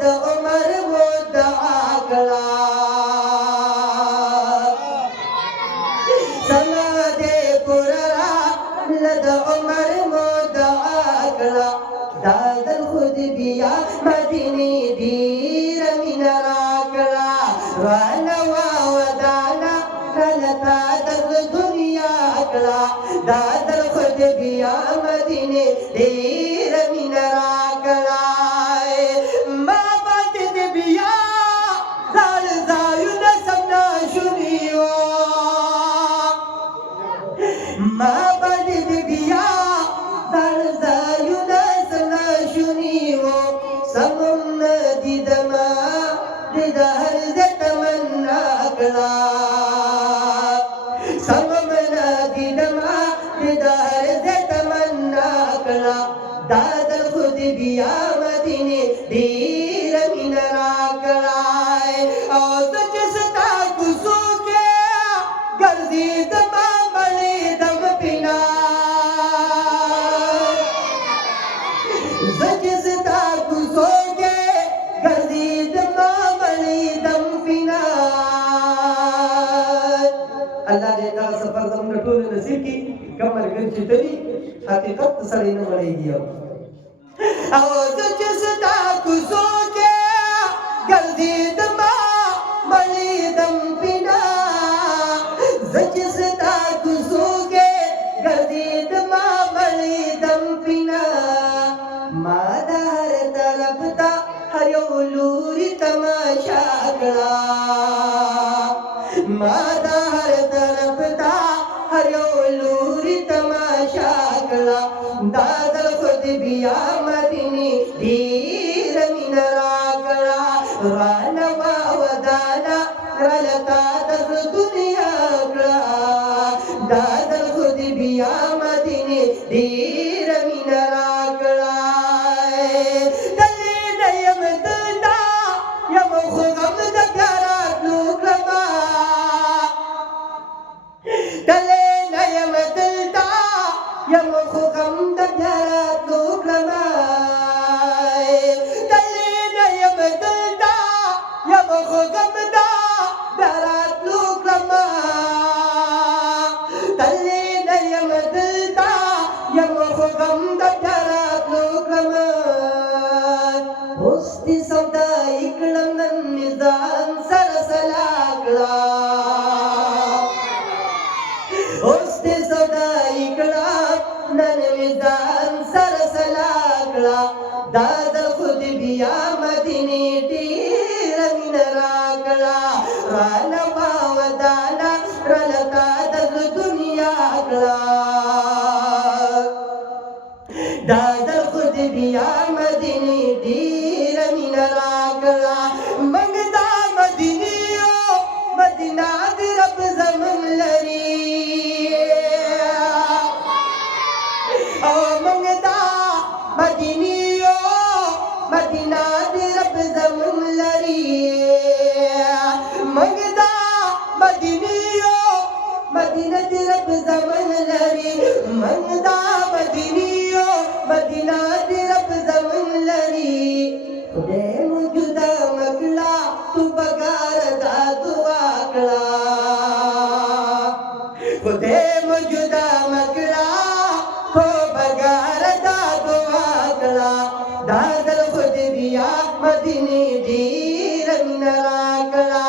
لد عمر مدعا کړه سمده پورا لد عمر مدعا کړه دادل خود بیا مدینه ډیر مینا راکړه رانوا ودانا کلتا د دنیا کړه دادل خود بیا مدینه ډیر مینا راکړه ما باندې بیا زال زایونه سمنا شونیو ما باندې بیا زال زایونه سمنا شونیو سمم ندی دما د هر تمنا کړه سمم ندی دما د هر تمنا کړه دادل خود بیا مدینه ډیر مینا راکړه او د چستا کوڅو کې ګرځېدم مړېدم پینا زه چستا کوڅو کې ګرځېدم مړېدم پینا الله دې دا سفر زموږ ټول نصیب کړي کوم مرګ چې تلي حقیقت سره نه مړېږي او زه چستا کوڅو کې ګرځېدم مړېدم پینا زه چستا کوڅو کې ګرځېدم مړېدم پینا ما د هر طرف ته هر یو لوري تماشا کړه ما د هر طرف ته هر یو لوري تماشا کړه دادل خود بیا مدینه ډیر مینا راکړه رانوا ودانا رلتا د دنیا کړه دادل خود بیا مدینه ډیر مینا راکړه دلې نه یم دلته یم خو غم د پیارات لوکړما دلې نه یم دلته یم خو غم د پیارات لوکړما دلې نه یم دلته یم خو غم د پیارات لوکړما دلې نه یم دلته یم خو غم د پیارات لوکړما اوس دې سودا کړم نن مې ځان سره سلا کړه اوس دې سودا کړم نن مې ځان سره سلا کړه دادل خود بیا مدینه ډیر مینا راکړه رانوا ودانا رلتا د دنیا کړه دادل خود بیا مدینه ډیر مینا راکړه موږ دا مدینیو مدینه د رب زمون لري او موږ دا مدینیو مدینه د رب زمون لري موږ دا مدینیو مدینه د رب زمون لري موږ دا مدینیو مدینه د رب زمون لري خدای موجوده مکړه تو بګار دا دعا کړه خدای موجوده مکړه تو بګار دا دعا کړه دادل خود بیا مدینه ډیر مینا راکړه